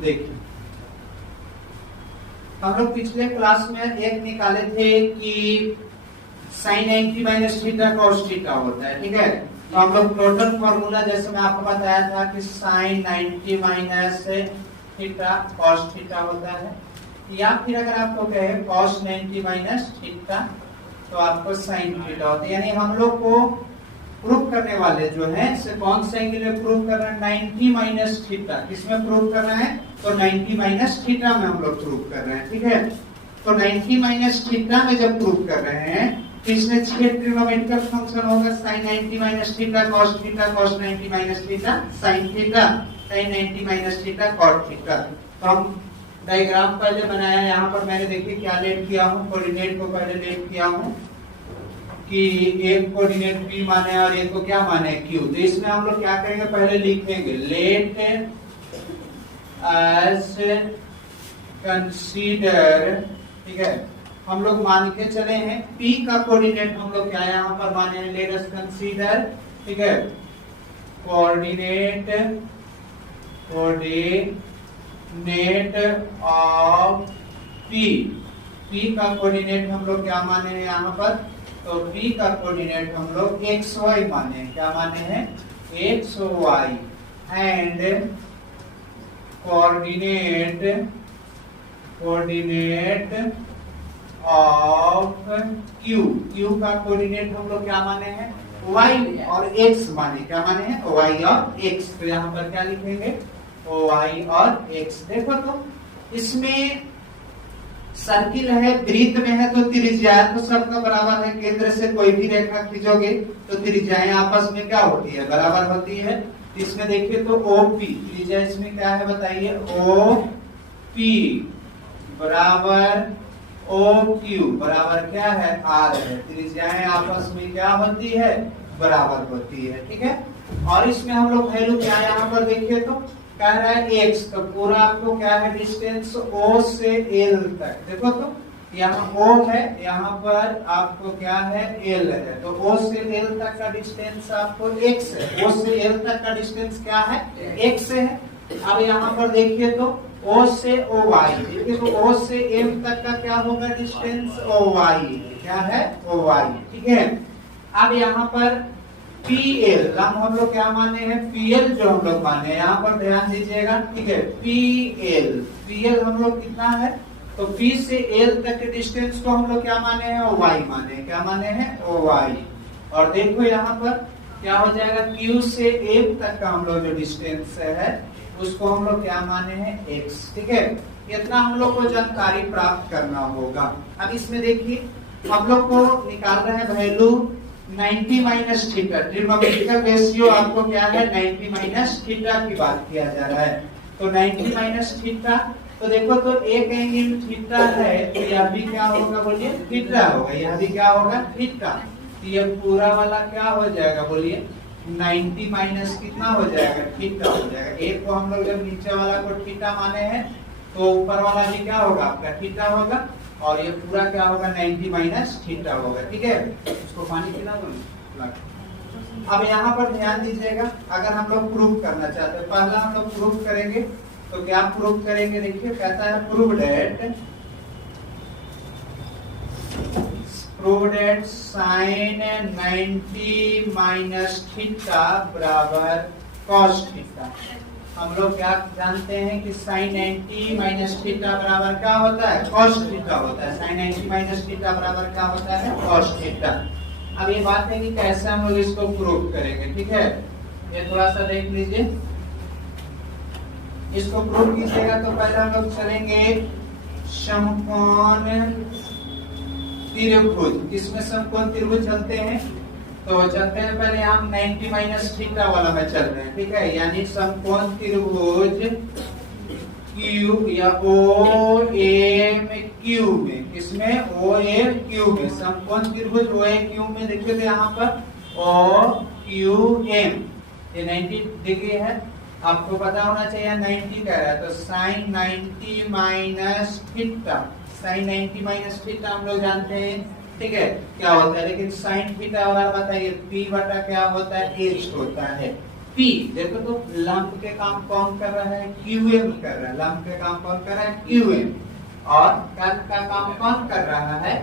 देखिए हम लोग पिछले क्लास में एक निकाले थे कि sine 90 minus theta cos theta होता है, ठीक है। तो हम लोग टोटल फॉर्मूला जैसे मैं आपको बताया था कि sine 90 minus theta cos theta होता है, या फिर अगर आपको कहे कॉस 90 माइनस थीटा तो आपको साइन थीटा होता है। यानी हम लोग को प्रूफ करने वाले जो है से कौन से एंगल में प्रूफ कर रहे हैं, 90 माइनस थीटा। किसमें प्रूफ कर रहे हैं, तो 90 माइनस थीटा में हम लोग प्रूफ कर रहे हैं, ठीक है। तो 90 माइनस थीटा में जब प्रूफ कर रहे हैं तो इसमें 6 ट्रिग्नोमेट्रिकल फंक्शन होगा, sine 90 minus theta cos 90 minus theta sine theta, sine 90 minus theta cos theta. तो हम डायग्राम पहले बनाया, यहाँ पर मैंने देखिए क्या लेट किया हूँ, कोऑर्डिनेट को पहले लेट किया हूँ कि एक कोऑर्डिनेट p माने और एक को क्या माने q। तो इसमें हम लोग क्या करेंगे, पहले लिखेंगे लेट एज कंसीडर, ठीक है। हम लोग मान के चले हैं p का कोऑर्डिनेट हम लोग क्या यहाँ पर माने हैं, लेट अस कंसीडर, ठीक है, कोऑर्डिनेट ऑफ p का कोऑर्डिनेट हम लोग क्या माने हैं यहाँ पर, तो p का कोऑर्डिनेट हम लोग xy माने हैं, क्या माने हैं xy, and coordinate of q का कोऑर्डिनेट हम लोग क्या माने हैं y और x माने, क्या माने हैं y और x। तो यहाँ पर क्या लिखेंगे y और x। देखो तो इसमें सर्किल है, वृत्त में है तो त्रिज्याएं तो सबका बराबर है, केंद्र से कोई भी रेखा खींचोगे तो त्रिज्याएं आपस में क्या होती है, बराबर होती है। इसमें देखिए तो OP त्रिज्या इसमें क्या है बताइए, OP बराबर OQ बराबर क्या है R है, त्रिज्याएं आपस में क्या होती है, बराबर होती है, ठीक है। और इसमें हम लोग वैल्यू क्या यहाँ पर देखिए तो कह रहा है x, तो पूरा आपको क्या है डिस्टेंस O से L तक। देखो तो यहाँ O है, यहाँ पर आपको क्या है L है, तो O से L तक का डिस्टेंस आपको x है, O से L तक का डिस्टेंस क्या है x है। अब यहाँ पर देखिए तो O से OY, देखिए तो O से M तक का क्या होगा डिस्टेंस OY, क्या है OY, ठीक है। अब यहाँ पर PL हम लोग क्या माने हैं, PL जो हम लोग माने हैं, यहाँ पर ध्यान दीजिएगा, ठीक है। PL हम लोग कितना है, तो P से L तक के डिस्टेंस को हम लोग क्या माने हैं, OY माने हैं, क्या माने हैं OY। और देखो यहाँ पर क्या हो जाएगा, Q से M तक का हम लोग जो डिस्टेंस है उसको हम लोग क्या माने हैं x, ठीक है। इतना हम लोग को जानकारी प्राप्त करना होगा। अब इसमें देखिए हम लोग को निकाल रहे हैं value 90 minus theta, trigonometrical ratio आपको क्या है 90 माइनस थीटा की बात किया जा रहा है। तो 90 माइनस थीटा, तो देखो तो एक एंगल थीटा है तो यह भी क्या होगा, बोलिए थीटा होगा, यह भी क्या होगा थीटा। तो ये पूरा वाला क्या हो जाएगा, बोलिए 90 माइनस कितना हो जाएगा, थीटा हो जाएगा। एक को हम लोग जब नीचे वाला को थीटा माने हैं तो ऊपर वाला भी क्या होगा आपका थीटा होगा, और ये पूरा क्या होगा 90 माइनस थीटा होगा, ठीक है। उसको पानी पिला दो। अब यहाँ पर ध्यान दीजिएगा, अगर हम लोग प्रूफ करना चाहते हैं, पहला हम लोग प्रूफ करेंगे तो क्या प्रूफ करेंगे, देखिए कहता है prove that sine 90 minus theta बराबर कॉस थीटा। हम लोग क्या जानते हैं कि साइन 90 माइनस थीटा बराबर क्या होता है, कॉस थीटा होता है। साइन 90 माइनस थीटा बराबर क्या होता है, कॉस थीटा। अब ये बात है कि कैसे हम लोग इसको प्रूव करेंगे, ठीक है। ये थोड़ा सा देख लीजिए, इसको प्रूव कीजिएगा तो पहले हम लोग चलेंगे समकोण त्रिभुज। किसमें समकोण त्रिभुज चलते हैं, तो चलते हैं पहले हम 90 माइनस थीटा वाला में चल रहे हैं, ठीक है। यानी समकोण त्रिभुज Q या OMQ में, किसमें OMQ में, समकोण त्रिभुज OMQ में देखिए तो यहाँ पर OQM ये 90 डिग्री है, आपको पता होना चाहिए 90 कह रहा है, तो sine 90 minus theta, sine 90 minus theta हम लोग जानते हैं, ठीक है क्या होता है। लेकिन साइन थीटा वाला बताइए P बटा क्या होता है, H होता है, पी, देखो तो लंब के काम कौन कर रहा है, क्यूएम कर रहा है, लंब के काम कौन कर रहा है, क्यूएम, और कर्ण का काम कौन कर रहा है,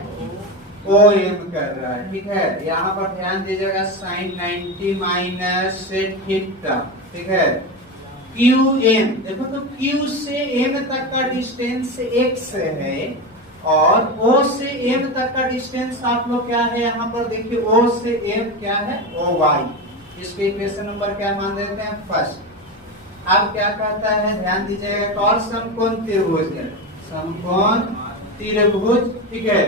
ओएम कर रहा है। ठीक है, यहाँ पर ध्यान दीजिएगा साइन 90 माइनस थीटा, ठीक है, क्यू एम, देखो तो क्यू से एम तक का डिस्टेंस एक्स है और ओ से एम तक का डिस्टेंस आप लोग क्या है, यहाँ पर देखिए ओ से एम क्या है, ओ वाई, इसके इक्वेशन नंबर क्या मान देते हैं, फर्स्ट। अब क्या कहता है, ध्यान दीजिएगा, और समकोण त्रिभुज है, समकोण त्रिभुज, ठीक है,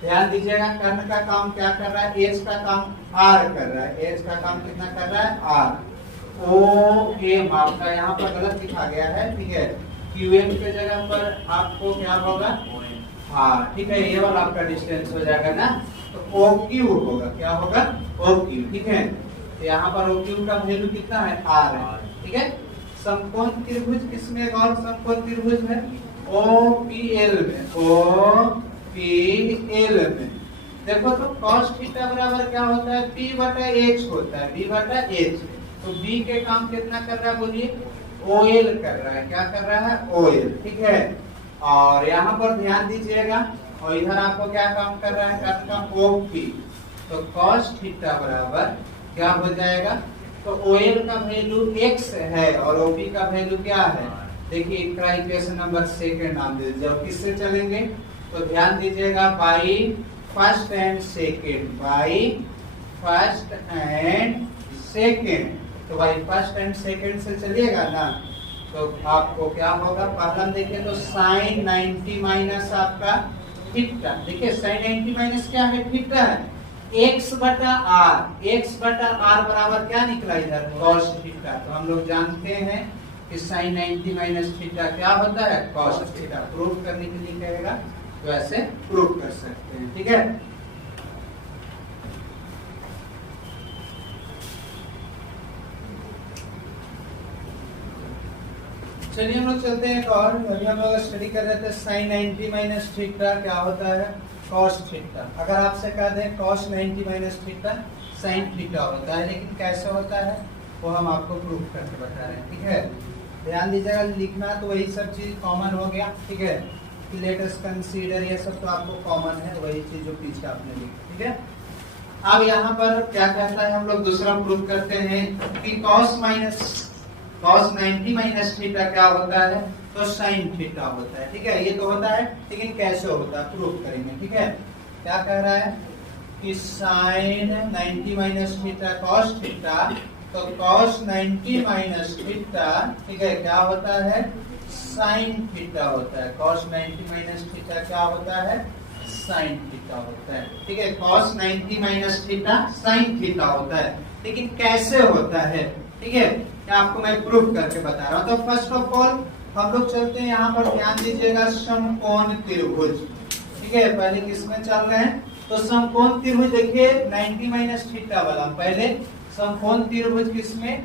ध्यान दीजिएगा, कर्ण का काम क्या कर रहा है, एच का काम आर कर रहा है, एच का काम कितना कर रहा है, आर, ओ एम आपका यहाँ पर गलत लिखा गया है, ठीक है, क्यू एम के जगह पर आपको क्या होगा, हाँ ठीक है, ये वाला आपका डिस्टेंस हो जाएगा ना, तो ओ क्यू होगा, क्या होगा, ओ क्यू, ठीक है, तो यहाँ पर ओ क्यू का वैल्यू कितना है, आर है, ठीक है। समकोण त्रिभुज किसमें, एक और समकोण त्रिभुज है, ओ पी एल में, ओ पी एल में, देखो तो cos थीटा बराबर क्या होता है, p बटा h होता है, b बटा h, तो b के काम कितना कर रहा है, बोलिए, OL कर रहा है, क्या कर रहा है, OL, ठीक है, और यहाँ पर ध्यान दीजिएगा, और इधर आपको क्या काम कर रहा है, कर्ण का OP, तो cos थीटा बराबर क्या हो जाएगा, तो OL का वैल्यू x है और OP का वैल्यू क्या है, देखिए इक्वेशन नंबर सेकंड नाम दे, जब किससे चलेंगे, तो ध्यान दीजिएगा, by first and second, by first and second, तो बाई फर्स्ट एंड सेकेंड से चलिएगा ना, तो आपको क्या होगा, पहला देखिए तो साइन 90 माइनस आपका थीटा, देखिए साइन 90 माइनस क्या है, थीटा है, x बटा r, x बटा r बराबर क्या निकला इधर, cos थीटा, तो हम लोग जानते हैं कि साइन 90 माइनस थीटा क्या होता है, cos थीटा, प्रूव करने के लिए कहेगा तो ऐसे प्रूव कर सकते हैं, ठीक है। चलिए हम लोग चलते हैं, और अभी हम लोग स्टडी कर रहे थे साइन 90 माइनस थीटा क्या होता है, cos थीटा। अगर आपसे कह दें cos 90 minus theta sine theta होता है, लेकिन कैसे होता है वो हम आपको प्रूव करके बता रहे हैं, ठीक है। ध्यान दीजिएगा, लिखना तो वही सब चीज कॉमन हो गया, ठीक है, लेट अस कंसीडर, ये सब तो आपको कॉमन है, वही चीज जो पीछे आपने लिखी, ठीक है। अब यहाँ पर क्या कहता है, हम लोग दूसरा प्रूव करते हैं कि cos 90 माइनस थीटा क्या होता है, तो साइन थीटा होता है, ठीक है, ये तो होता है, लेकिन कैसे होता है प्रूव करेंगे, ठीक है। क्या कह रहा है कि sine 90 minus theta cos theta, तो cos 90 माइनस थीटा, ठीक है, क्या होता है, साइन थीटा होता है, cos 90 माइनस थीटा क्या होता है, साइन थीटा होता है, ठीक है, cos 90 minus theta sine theta होता है, लेकिन कैसे होता है, ठीक है, आपको मैं प्रूफ करके बता रहा हूँ। तो फर्स्ट ऑफ ऑल हम लोग चलते हैं, यहाँ पर ध्यान दीजिएगा, समकोण त्रिभुज, ठीक है, पहले किसमें चल रहे हैं, तो समकोण त्रिभुज, देखिए 90 माइनस थीटा वाला, पहले समकोण त्रिभुज किसमें,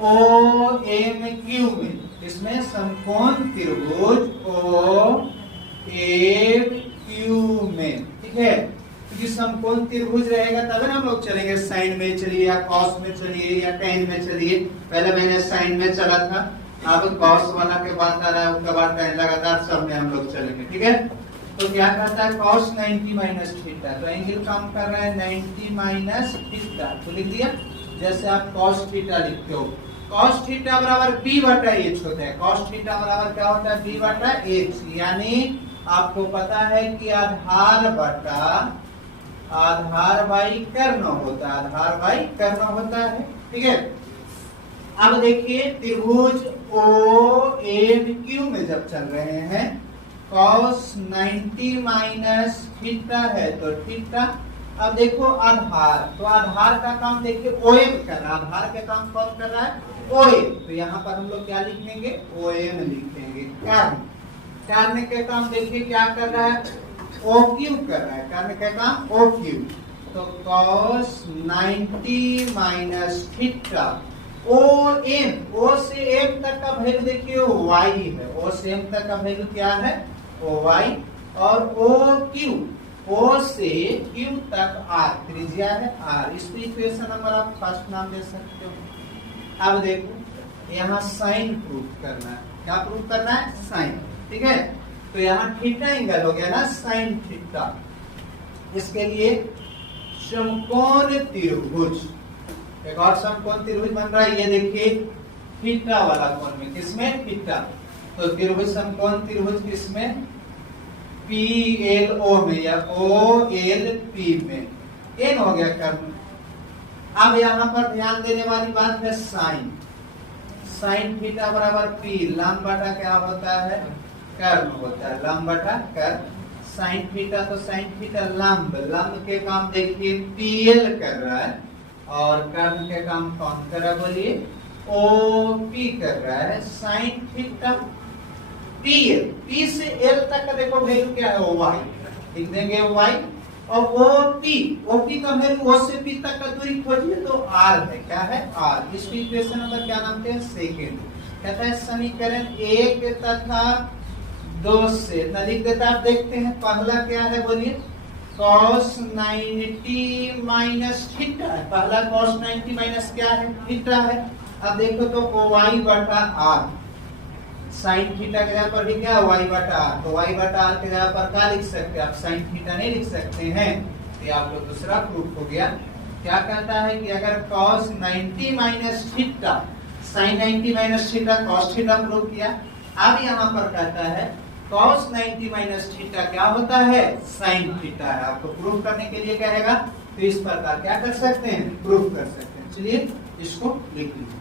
ओ एम क्यू में, इसमें समकोण त्रिभुज ओ एम क्यू में, ठीक है, क्योंकि समकोण त्रिभुज रहेगा तब ना हम लोग चलेंगे, साइन में चलिए या कॉस में चलिए या टेन में चलिए, पहले मैंने साइन में चला था, अब कॉस वाला के बाद आ रहा है, उसके बाद टेन, लगातार सब में हम लोग चलेंगे, ठीक है। तो क्या कहता है, cos 90 माइनस थीटा, तो एंगल काम कर रहा है 90 माइनस थीटा, तो लिख दिया, जैसे आप cos थीटा लिखते हो, cos थीटा बराबर b बटा h होता है, cos थीटा बराबर क्या होता है, b बटा h, यानी आपको पता है कि आधार बटा आधार बाई कर्ण होता है, आधार बाई कर्ण होता है, ठीक है। अब देखिए त्रिभुज ओ एम क्यू में जब चल रहे हैं, cos 90 माइनस थीटा है तो थीटा, अब देखो आधार, तो आधार का काम देखिए ओएम कर रहा है, आधार के काम कौन कर रहा है, ओएम, तो यहाँ पर हम लोग क्या लिख लेंगे, ओएम लिख लेंगे। कर्ण के काम देखिए क्या कर रहा है, ओ क्यू कर रहा है, कर्ण के काम ओ क्यू, तो cos 90 minus theta, O M, O से एम तक का वैल्यू देखिए वाई है, ओ से एम तक का वैल्यू क्या है, ओ वाई, और ओ क्यू, ओ से क्यू तक आर, त्रिज्या है आर, इसको इक्वेशन नंबर आप फर्स्ट नाम दे सकते हो। अब देखो यहाँ साइन प्रूफ करना है, क्या प्रूफ करना है, साइन, ठीक है। तो यहाँ थीटा एंगल हो गया ना, साइन थीटा। इसके लिए समकोण त्रिभुज, एक और समकोण त्रिभुज बन रहा है, ये देखिए थीटा वाला कोण में, किसमें, थीटा। तो त्रिभुज समकोण त्रिभुज किसमें, PLO में या OLP में, एन हो गया कर्म। अब यहाँ पर ध्यान देने वाली बात है साइन, साइन थीटा बराबर P, लंब बटा क्या होता है, कर्म होता है, लंब बटा कर्म। साइन थीटा तो साइन थीटा लंब, लंब के काम देखिए PL कर रहा है, और कर्म के काम कौन कर रहा है, बोलिए OP कर रहा है। साइन थीटा PL, P से L तक का देखो वैल्यू क्या है, Y लिख देंगे Y, और OP का वैल्यू O से P तक का दूरी खोजिए तो R है, क्या है, R। इसकी इक्वेशन नंबर क्या नाम है, सेकेंड। कहता है समीकरण 1 तथा 2 से न लिख देता, आप देखते हैं पहला क्या है, बोलिए cos 90 माइनस थीटा है, पहला cos 90 माइनस क्या है, थीटा है। अब देखो तो OY बटा R, साइन थीटा के जगह पर भी क्या, Y बटा R, तो Y बटा R के जगह पर क्या लिख सकते हैं आप, साइन थीटा नहीं लिख सकते हैं। तो ये आप लोग दूसरा प्रूफ हो गया। क्या कहता है कि अगर cos 90 minus theta, sine 90 minus theta cos theta proof किया। अब यहाँ पर कहता है cos 90 माइनस थीटा क्या होता है, साइन थीटा है। आपको प्रूफ करने के लिए कहेगा, तो इस प्रकार क्या कर सकते हैं, प्रूफ कर सकते हैं। चलिए इसको लिख लीजिए।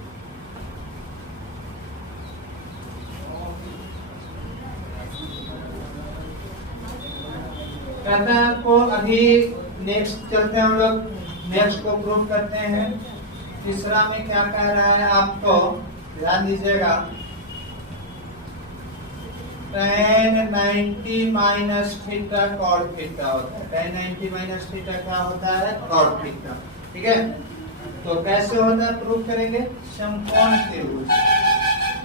कहता है आपको, अभी नेक्स्ट चलते हैं हम लोग, नेक्स्ट को प्रूव करते हैं। तीसरा में क्या कह रहा है आपको, ध्यान दीजिएगा, tan 90 minus theta cot theta होता है। tan 90 माइनस थीटा क्या होता है, cot थीटा, ठीक है। तो कैसे होता है, प्रूफ करेंगे, समकोण त्रिभुज,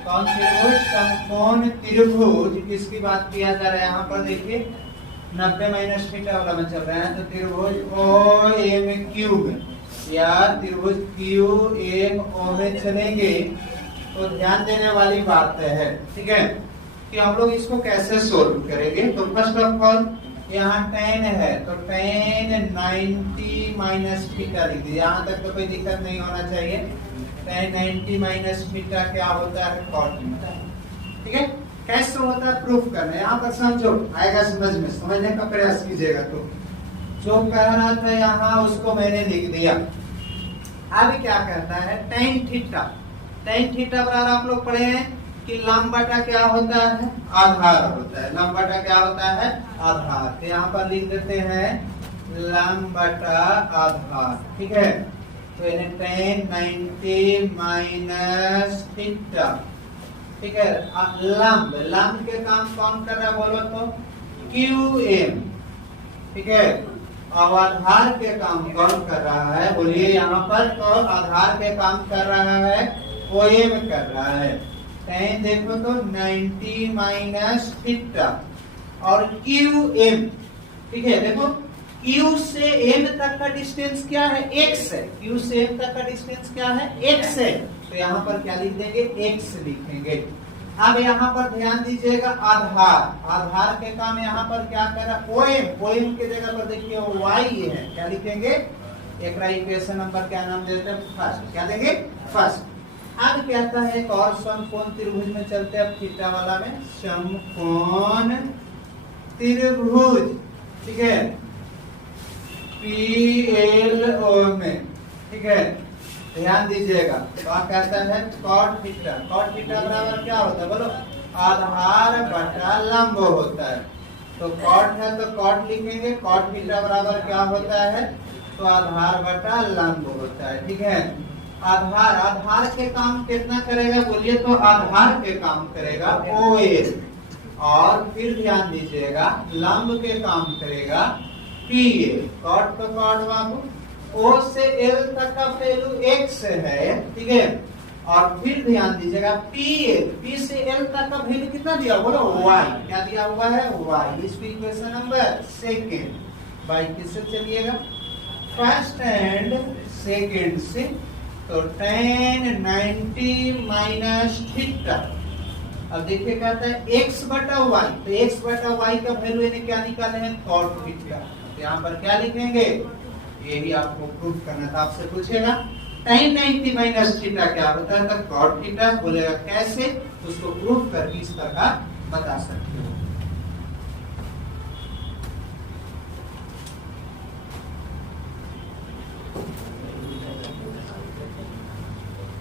कौन त्रिभुज, समकोण त्रिभुज। इसकी बात किया जा रहा है, यहाँ पर देखिए 90 माइनस थीटा वाला में चल रहा है, तो त्रिभुज OMQ में या त्रिभुज QMO में चलेंगे। तो ध्यान देने वाली बात है, ठीक है, कि हम लोग इसको कैसे सोल्व करेंगे। तो फर्स्ट ऑफ ऑल यहाँ tan है, तो tan 90 माइनस थीटा लिख दीजिए, यहाँ तक तो कोई दिक्कत नहीं होना चाहिए। tan 90 माइनस थीटा क्या होता है, cot थीटा, ठीक है। कैसे होता है, प्रूफ करना है, यहाँ पर समझो, आएगा समझ में, समझने का प्रयास कीजिएगा। तो जो कह रहा था यहाँ उसको मैंने लिख दिया। अब क्या कहता है, tan थीटा, tan थीटा बराबर आप लोग पढ़े हैं कि लंब बटा क्या होता है, आधार होता है, लंब बटा क्या होता है, आधार। तो यहाँ पर लिख देते हैं लंब बटा आधार, ठीक है। तो इन्हें tan 90 माइनस थीटा, ठीक है। लंब, लंब के काम कौन कर रहा है बोलो तो, QM, ठीक है। और आधार के काम कौन कर रहा है, बोलिए यहाँ पर, तो आधार के काम कर रहा है OM कर रहा है। tan देखो तो 90 माइनस थीटा, और QM, ठीक है। देखो Q से M तक का डिस्टेंस क्या है, x है, Q से M तक का डिस्टेंस क्या है, x है। तो यहाँ पर क्या लिख देंगे, x लिखेंगे। अब यहाँ पर ध्यान दीजिएगा, आधार, आधार के काम यहाँ पर क्या कर रहा है, OM के जगह पर देखिए y है, क्या लिखेंगे, एक इक्वेशन नंबर क्या नाम देते हैं, फर्स्ट, क्या देंगे, फर्स्ट। अब कहता है एक और समकोण त्रिभुज में चलते हैं, थीटा वाला में, समकोण त्रिभुज, ठीक है, PLO में, ठीक है। ध्यान दीजिएगा, तो आप कहता है cot थीटा, cot थीटा बराबर क्या होता है बोलो, आधार बटा लंब होता है। तो cot है तो cot लिखेंगे, cot थीटा बराबर क्या होता है, तो आधार बटा लंब होता है, ठीक है। आधार, आधार के काम कितना करेगा बोलिए, तो आधार के काम करेगा OL, और फिर ध्यान दीजिएगा लंब के काम करेगा PL। cot तो cot बाबू, O से L तक का वैल्यू x है, ठीक है। और फिर ध्यान दीजिएगा P से L तक का वैल्यू कितना दिया बोलो, y, क्या दिया हुआ है, y। इसकी इक्वेशन नंबर सेकेंड, बाई किससे चलिएगा, फर्स्ट एंड सेकेंड से। तो tan 90 माइनस थीटा। अब देखिए कहता है x बटा y, तो x बटा y का वैल्यू इन्हें क्या निकाले हैं, cot थीटा। यहाँ पर क्या लिखेंगे, यही आपको प्रूफ करना था, आपसे पूछेगा tan 90 माइनस थीटा क्या होता है, तो cot थीटा। बोलेगा कैसे, तो उसको प्रूफ करके इस प्रकार बता सकते हो।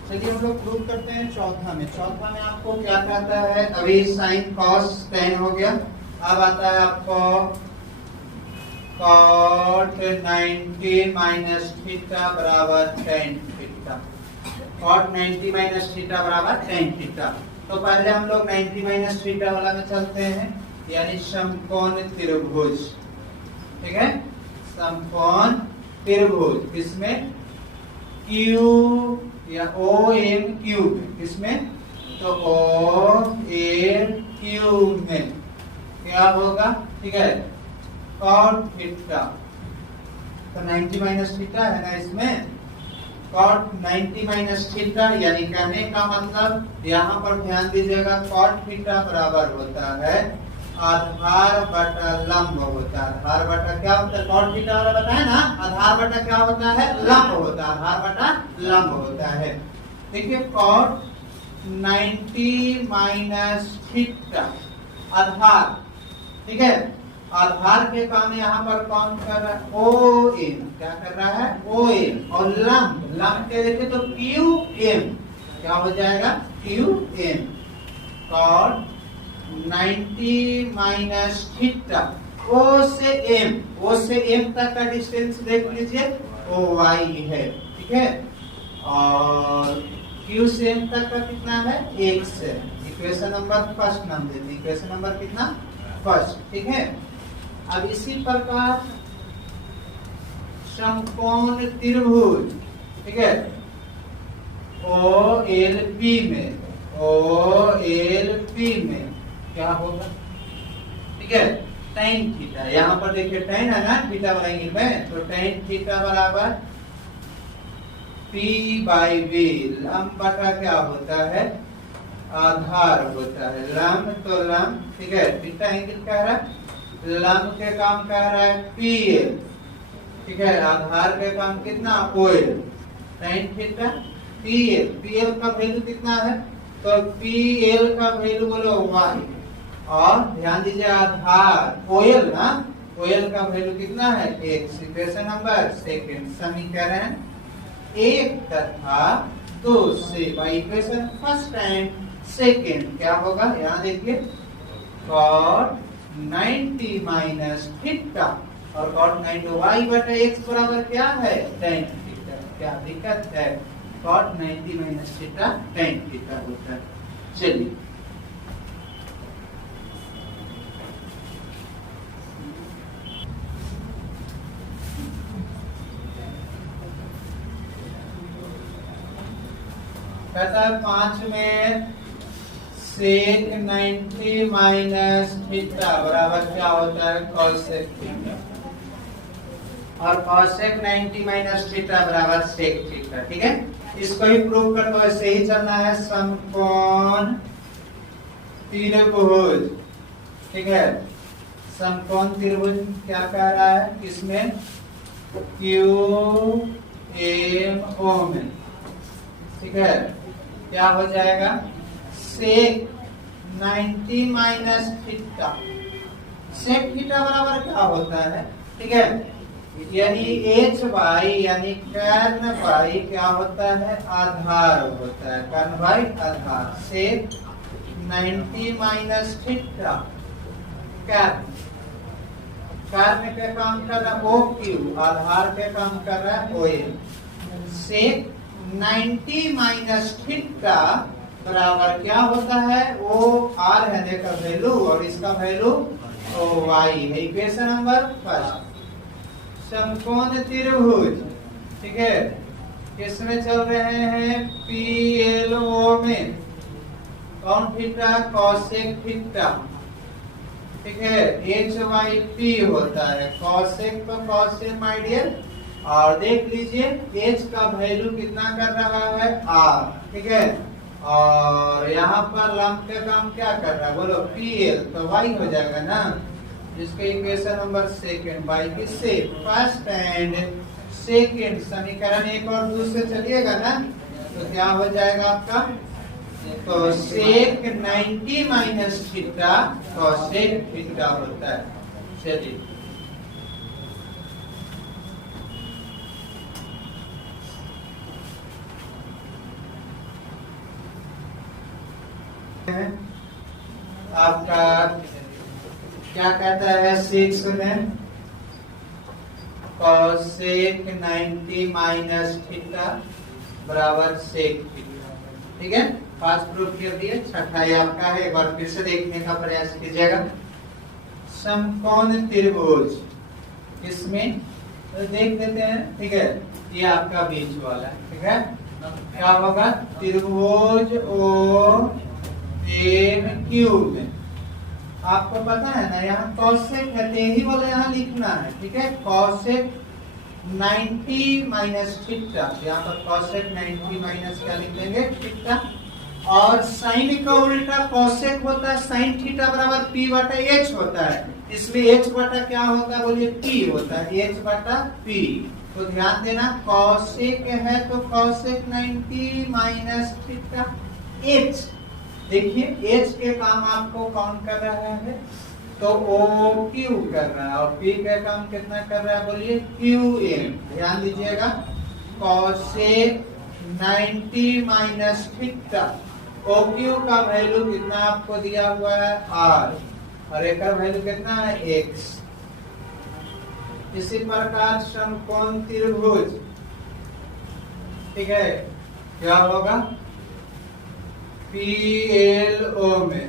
चलिए हम लोग प्रूव करते हैं चौथा में। चौथा में आपको क्या कहता है, अभी साइन कॉस tan हो गया, अब आता है आपको cot 90 माइनस थीटा बराबर tan theta. cot 90 minus theta बराबर tan थीटा। तो पहले हम लोग 90 माइनस थीटा वाला में चलते हैं, यानी समकोण त्रिभुज। ठीक है, समकोण त्रिभुज, इसमें Q या OM क्यूब, किसमें, तो OM में क्या होगा, ठीक है, cot थीटा। तो 90 माइनस थीटा है ना इसमें, cot 90 माइनस थीटा, यानी कहने का मतलब यहाँ पर ध्यान दीजिएगा, cot थीटा बराबर होता है आधार बटा लंब होता है। आधार बटा क्या होता है, cot थीटा वाला बताया ना, आधार बटा क्या होता है, लंब होता है, आधार बटा लंब होता है। देखिए cot 90 माइनस थीटा आधार, ठीक है, आधार के काम यहाँ पर कौन कर रहा है, OM, क्या कर रहा है, OM, और लंब, लंब के देखे तो QM, क्या हो जाएगा, QM। cot 90 minus theta, O से M तक का डिस्टेंस देख लीजिए, OY है, ठीक है, और Q से M तक का कितना है, X है। इक्वेशन नंबर फर्स्ट नाम देते हैं, इक्वेशन नंबर कितना, फर्स्ट, ठीक है। अब इसी प्रकार समकोण त्रिभुज, ठीक है, OLP में क्या होगा, ठीक है, tan थीटा। यहाँ पर देखिए tan है ना थीटा वाला एंगल में, तो tan थीटा बराबर P बाई V, लंब बटा क्या होता है, आधार होता है, लंब तो लंब, ठीक है, थीटा एंगल कह रहा है, लंब के काम कह रहा है PL, ठीक है, आधार के काम कितना, OL, tan थीटा PL का वैल्यू कितना है, तो PL का वैल्यू बोलो Y, और ध्यान दीजिए आधार OL ना, OL का वैल्यू कितना है, X। इक्वेशन नंबर सेकंड, समीकरण 1 तथा 2 से by equation first and second क्या होगा, यहाँ देखिए cot 90 माइनस थीटा, और cot 90 y बटा x बराबर क्या है, tan थीटा। क्या दिक्कत है, cot 90 minus theta tan theta होता है। चलिए कहता है 5 में sec 90 माइनस थीटा बराबर क्या होता है, cosec थीटा, और cosec 90 माइनस थीटा बराबर sec थीटा, ठीक है। इसको ही प्रूव करते हुए ऐसे ही चलना है, समकोण त्रिभुज, ठीक है, समकोण त्रिभुज क्या कह रहा है, इसमें QMO में, ठीक है, क्या हो जाएगा, sec 90 minus theta. sec theta बराबर क्या होता है, ठीक है, यानी HY यानी कर्ण बाई क्या होता है, आधार होता है, कर्ण बाई आधार, sec 90 माइनस थीटा, कर्ण के काम कर रहा है OQ, आधार के काम कर रहा है OL। sec 90 माइनस थीटा बराबर क्या होता है, वो R है का वैल्यू और इसका वैल्यू Y है। इक्वेशन नंबर फर्स्ट, समकोण त्रिभुज, ठीक है, किसमें चल रहे हैं, PLO में, कौन थीटा, cosec थीटा, ठीक है, HYP होता है, cosec तो cos से माय डियर और देख लीजिए h का वैल्यू कितना कर रहा है r, ठीक है। और यहाँ पर लंब का काम क्या कर रहा है बोलो pl, तो y हो जाएगा ना, जिसके इक्वेशन नंबर सेकंड y किससे फर्स्ट एंड सेकंड समीकरण 1 और 2 से चलिएगा ना, तो क्या हो जाएगा आपका, तो सेक 90 माइनस थीटा कोसेक थीटा होता है। चलिए आपका क्या कहता है 6 में कोसेक 90 माइनस थीटा बराबर सेक थीटा, ठीक है। पांच प्रूफ कर दिए, छठा ये आपका है, एक बार फिर से देखने का प्रयास कीजिएगा। समकोण त्रिभुज, इसमें तो देख लेते हैं, ठीक है। ये आपका बीच वाला है, ठीक है। क्या होगा त्रिभुज ओ एन क्यू में, आपको पता है ना यहाँ कॉसेक है, यही वाला यहाँ लिखना है, ठीक है। कॉसेक 90 माइनस थीटा, यहाँ पर कॉसेक 90 माइनस क्या लिख देंगे थीटा, और साइन का उल्टा कॉसेक होता है साइन थीटा बराबर p बटा h होता है, इसलिए h बटा क्या होता है बोलिए p होता है, h बटा p। तो ध्यान देना कॉसेक है तो कॉसेक 90 माइनस थीटा h, देखिए h के काम आपको कौन कर रहा है, तो ओ क्यू कर रहा है, और p का काम कितना कर रहा है बोलिए क्यू एम। ध्यान दीजिएगा cosec 90 minus theta, O Q का वैल्यू कितना आपको दिया हुआ है r, और एक का वैल्यू कितना है x। इसी प्रकार समकोण त्रिभुज, ठीक है, क्या होगा PLO में,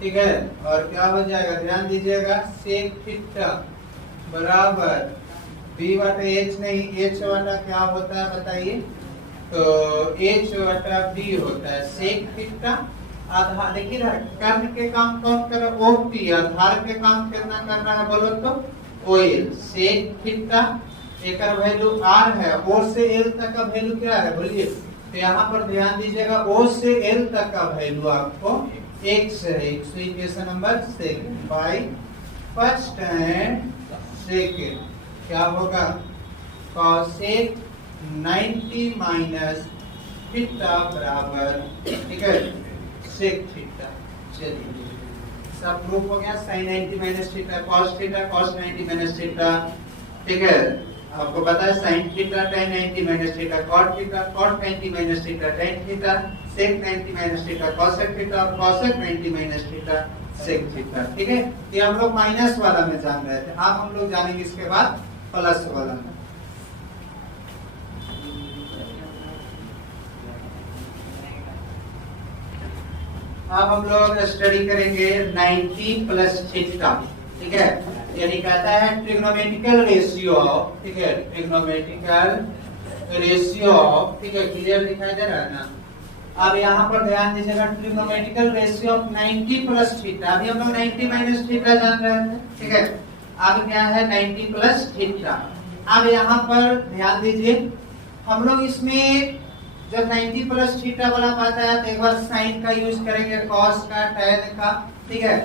ठीक है। और क्या हो जाएगा ध्यान दीजिएगा सेक थीटा बराबर b बटा h, नहीं h बटा क्या होता है बताइए, तो h बटा b होता है सेक थीटा। आधार देखिए कर्ण के काम कौन कर रहा है OP, आधार के काम कितना कर रहा है बोलो तो OL, सेक थीटा एक वैल्यू r है, O से L तक का वैल्यू क्या है बोलिए, तो यहाँ पर ध्यान दीजिएगा O से L तक का वैल्यू आपको x है, equation number second by first and second क्या होगा कॉसेक 90 माइनस थीटा बराबर, ठीक है सेक थीटा। चलिए सब प्रूफ हो गया, sine 90 minus theta cos 90 minus theta, ठीक है। आपको पता है sine theta tan 90 minus theta cot theta, cot 90 minus theta tan theta, sec 90 minus theta cosec theta, और cosec 90 minus theta sec theta, ठीक है। ये हम लोग माइनस वाला में जान रहे थे, अब हम लोग जानेंगे इसके बाद प्लस वाला में। अब हम लोग स्टडी करेंगे 90 प्लस थीटा, ठीक है। यानी कहता है ट्रिग्नोमेट्रिकल रेशियो ऑफ, ठीक है, ट्रिग्नोमेट्रिकल रेशियो ऑफ, ठीक है, क्लियर दिखाई दे रहा है ना। अब यहाँ पर ध्यान दीजिएगा trigonometrical ratio of 90 plus theta, अभी हम लोग 90 माइनस थीटा जान रहे थे, ठीक है। अब क्या है 90 प्लस थीटा। अब यहाँ पर ध्यान दीजिए हम लोग इसमें जब 90 प्लस थीटा वाला आता है तो एक बार साइन का यूज करेंगे, कॉस का, टैन का, ठीक है।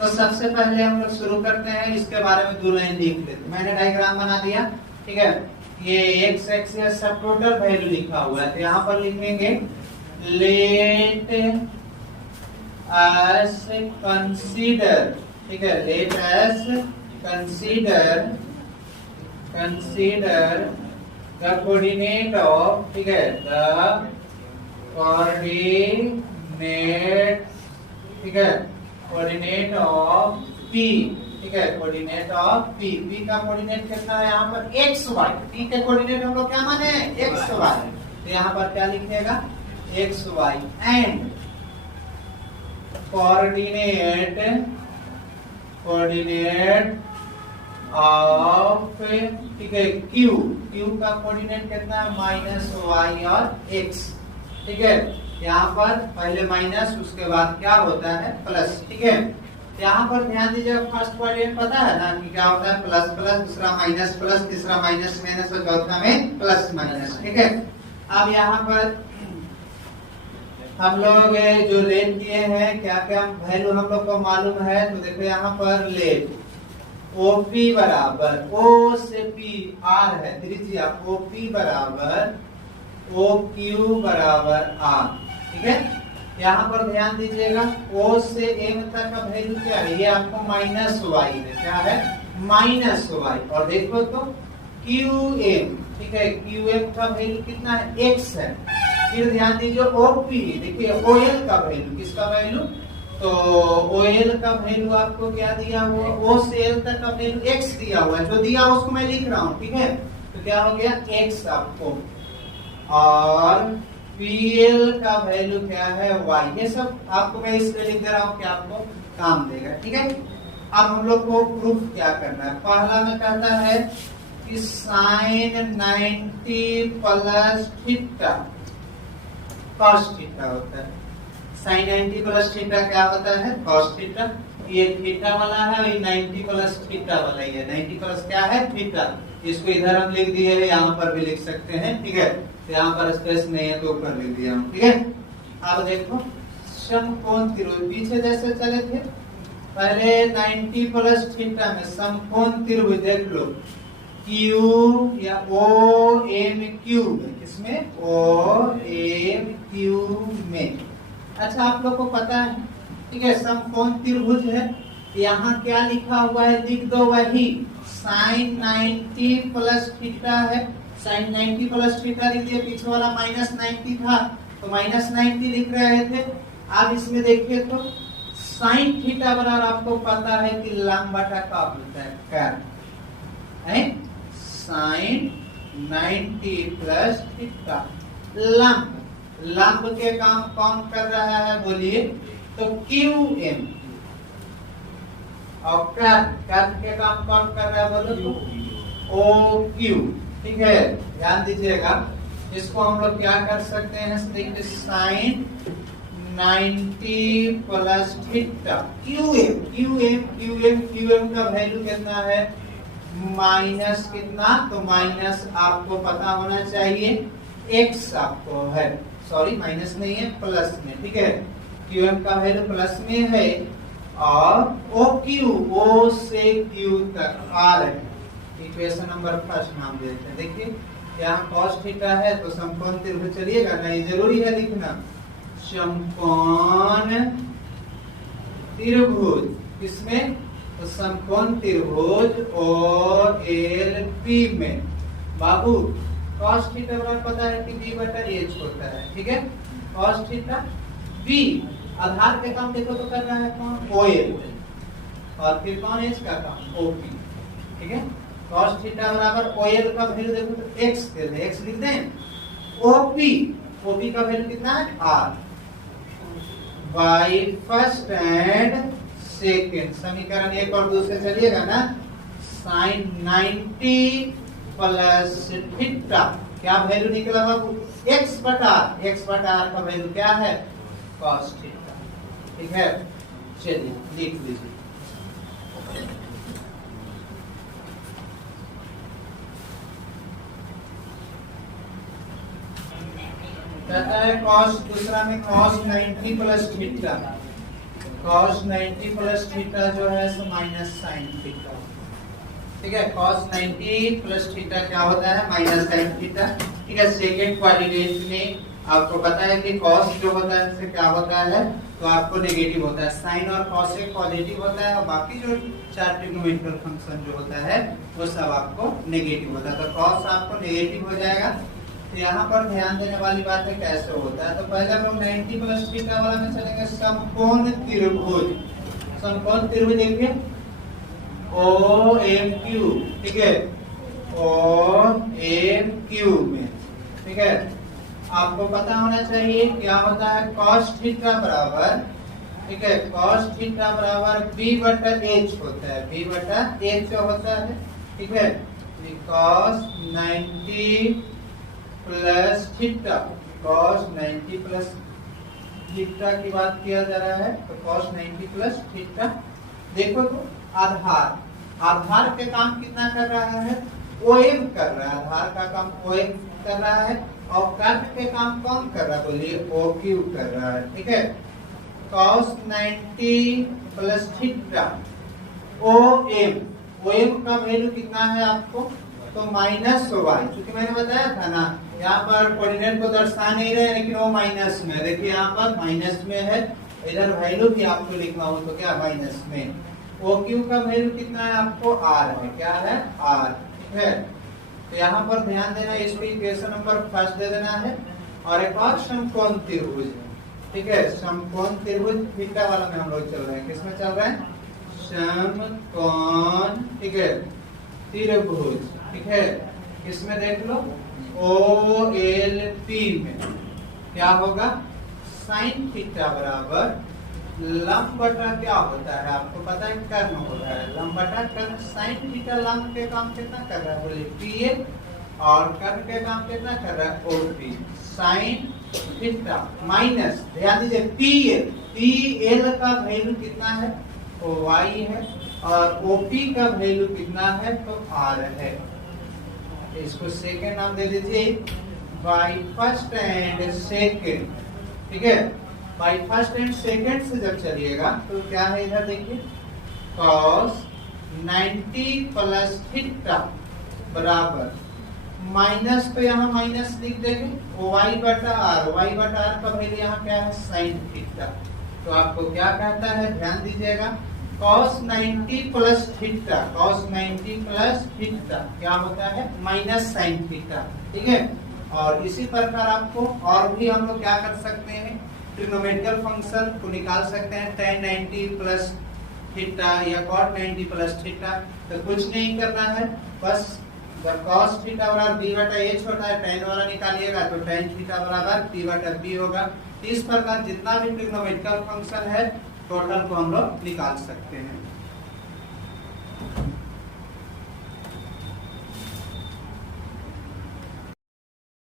तो सबसे पहले हम लोग शुरू करते हैं, इसके बारे में दो लाइन लिख लेते। मैंने डायग्राम बना दिया, ठीक है। ये x एक्सिस सब टोटल वैल्यू लिखा हुआ है, तो यहाँ पर लिखेंगे लेट अस कंसीडर, ठीक है, let us consider the coordinate of, ठीक है, द कोऑर्डिनेट, ठीक है, कोऑर्डिनेट ऑफ P, ठीक है, कोऑर्डिनेट ऑफ P, P का कोऑर्डिनेट कितना है यहाँ पर x y, P के कोऑर्डिनेट हम लोग क्या माने x y, तो यहाँ पर क्या लिखिएगा x y and coordinate of, ठीक है, Q, Q का कोऑर्डिनेट कितना है माइनस y और x, ठीक है। यहाँ पर पहले माइनस उसके बाद क्या होता है प्लस, ठीक है। यहाँ पर ध्यान दीजिएगा, फर्स्ट क्वाड्रेंट पता है ना कि क्या होता है, प्लस प्लस, दूसरा माइनस प्लस, तीसरा माइनस माइनस और चौथा में प्लस माइनस। ठीक है, अब यहाँ पर हम लोग जो लेट किए हैं, क्या क्या वैल्यू हम लोग को मालूम है, तो देखो यहाँ पर लेट OP बराबर O से P R है, त्रिज्या OP बराबर OQ बराबर R। ठीक है, यहाँ पर ध्यान दीजिएगा, O से M तक का वैल्यू क्या है, ये आपको माइनस वाई है, क्या है माइनस वाई। और देखो तो QM, ठीक है, QM का वैल्यू कितना है, X है। फिर ध्यान दीजिए OP, देखिए OL का वैल्यू, किसका वैल्यू, तो OL का वैल्यू आपको क्या दिया हुआ, O से L तक का वैल्यू X दिया हुआ है, जो दिया उसको मैं लिख रहा हूँ। ठीक है, तो क्या हो गया X आपको, और PL का वैल्यू क्या है Y। ये सब आपको मैं इसलिए लिख दे रहा हूँ कि आपको काम देगा। ठीक है, अब हम लोग को प्रूफ क्या करना है। पहला में कहता है कि sine 90 plus theta cos theta होता है। साइन 90 प्लस थीटा क्या होता है, कॉस थीटा। ये थीटा वाला है और ये 90 प्लस थीटा वाला ही है। 90 प्लस क्या है, थीटा। इसको इधर हम लिख दिए हैं, यहाँ पर भी लिख सकते हैं। ठीक है, यहाँ पर स्पेस नहीं है तो ऊपर लिख दिया हूँ। ठीक है, अब देखो समकोण त्रिभुज, पीछे जैसे चले थे पहले 90 प्लस थीटा में समकोण त्रिभुज देख लो, Q या OMQ में, किसमें OMQ में। अच्छा आप लोग को पता है, ठीक है, समकोण त्रिभुज है, यहाँ क्या लिखा हुआ है लिख दो, वही साइन 90 प्लस थीटा है। साइन 90 प्लस थीटा लिख दिया, पीछे वाला माइनस 90 था तो माइनस 90 लिख रहे थे। अब इसमें देखिए तो साइन थीटा बराबर आपको पता है कि लंब बटा का होता है, क्या है साइन 90 प्लस थीटा। लंब, लंब के काम कौन कर रहा है बोलिए, तो QM। और कर्व के काम कौन कर रहा है बोलो तो OQ। ठीक है, ध्यान दीजिएगा, इसको हम लोग क्या कर सकते हैं, देखिए साइन 90 प्लस थीटा QM का वैल्यू कितना है, माइनस कितना, तो माइनस आपको पता होना चाहिए x आपको है, सॉरी माइनस नहीं है प्लस में। ठीक है, QM का वैल्यू प्लस में है और OQ O से Q तक R है। इक्वेशन नंबर फर्स्ट नाम देते हैं। देखिए यहाँ cos थीटा है तो समकोण त्रिभुज चलिएगा, नहीं जरूरी है लिखना, समकोण त्रिभुज किसमें, तो समकोण त्रिभुज OLP में। बाबू cos थीटा बराबर पता है कि b बटा h होता है। ठीक है, cos थीटा b, आधार के काम देखो तो कर रहा है कौन, OL, और फिर कौन h का काम OP। ठीक है, cos थीटा बराबर OL का वैल्यू देखो तो x दे दें, x लिख दें, OP का वैल्यू कितना है R। By first and second समीकरण एक और दूसरे चलिएगा ना, साइन 90 प्लस थीटा क्या वैल्यू निकला बाबू, x बटा r का वैल्यू क्या है, cos थीटा। ठीक है, चलिए लिख लीजिए। कहता है cos, दूसरा में cos 90 plus theta, cos 90 plus theta जो है सो माइनस साइन थीटा। ठीक है, cos 90 प्लस थीटा क्या होता है, माइनस साइन थीटा। ठीक है, सेकेंड क्वाड्रेंट में आपको पता है कि cos जो होता है इससे क्या होता है, तो आपको नेगेटिव होता है, साइन और cos से पॉजिटिव होता है और बाकी जो चार ट्रिग्नोमेट्रिक फंक्शन जो होता है वो सब आपको नेगेटिव होता है। तो cos आपको नेगेटिव हो जाएगा। तो यहाँ पर ध्यान देने वाली बात है कैसे होता है, तो पहले हम लोग 90 प्लस थीटा वाला में चलेंगे, समकोण त्रिभुज। समकोण त्रिभुज देखिए OMQ। ठीक है, OMQ में। ठीक है, आपको पता होना चाहिए क्या होता है, cos थीटा बराबर, ठीक है, cos थीटा बराबर b बटा h होता है, b बटा h होता है। ठीक है, cos 90 plus theta, cos 90 plus theta की बात किया जा रहा है, तो cos 90 प्लस थीटा देखो तो आधार, आधार के काम कितना कर रहा है, ओएम कर रहा है, आधार का काम ओएम कर रहा है, और कर्ण के काम कौन कर रहा है, बोलिए ओक्यू कर रहा है। ठीक है, cos 90 plus theta OM, OM का वैल्यू कितना है आपको, तो माइनस वाई, क्योंकि मैंने बताया था ना यहाँ पर कोऑर्डिनेट को दर्शा नहीं रहे लेकिन वो माइनस में, देखिए यहाँ पर माइनस में है, इधर वैल्यू भी आपको लिखना हो तो क्या माइनस में। OQ का वैल्यू कितना है आपको, आर है, क्या है आर, ठीक है। तो यहाँ पर ध्यान देना, इसको इक्वेशन नंबर फर्स्ट दे देना है। और एक और समकोण त्रिभुज, ठीक है, समकोण त्रिभुज थीटा वाला में हम लोग चल रहे हैं, किसमें चल रहे हैं, समकोण, ठीक है, त्रिभुज, ठीक है, इसमें देख लो OLP में क्या होगा, साइन थीटा बराबर लंब बटा क्या होता है आपको पता है, कर्ण होता है, लंब बटा कर्ण। साइन थीटा लंब के काम कितना कर रहा है, बोले PL, और कर्ण के काम कितना कर रहा है, OP। साइन थीटा माइनस, ध्यान दीजिए PL का वैल्यू कितना है, तो Y है, और OP का वैल्यू कितना है, तो R है। इसको सेकेंड नाम दे दीजिए, बाई फर्स्ट एंड सेकेंड, ठीक है। बाई फर्स्ट एंड सेकेंड से जब चलिएगा तो क्या है, इधर देखिए cos 90 प्लस थीटा बराबर माइनस, तो यहाँ माइनस लिख देंगे, वाई बटा आर, वाई बटा आर का वैल्यू यहाँ क्या है, साइन थीटा। तो आपको क्या कहता है, ध्यान दीजिएगा, cos 90 plus theta, cos 90 plus theta क्या होता है, माइनस साइन थीटा, ठीक है। और इसी प्रकार आपको और भी हम लोग क्या कर सकते हैं, ट्रिग्नोमेट्रिकल फंक्शन को निकाल सकते हैं, tan 90 प्लस थीटा या cot 90 प्लस थीटा। तो कुछ नहीं करना है, बस जब cos थीटा बराबर b बटा h होता है, tan वाला निकालिएगा तो tan थीटा बराबर p बटा b होगा। इस प्रकार जितना भी ट्रिग्नोमेट्रिकल फंक्शन है टोटल को हम लोग निकाल सकते हैं।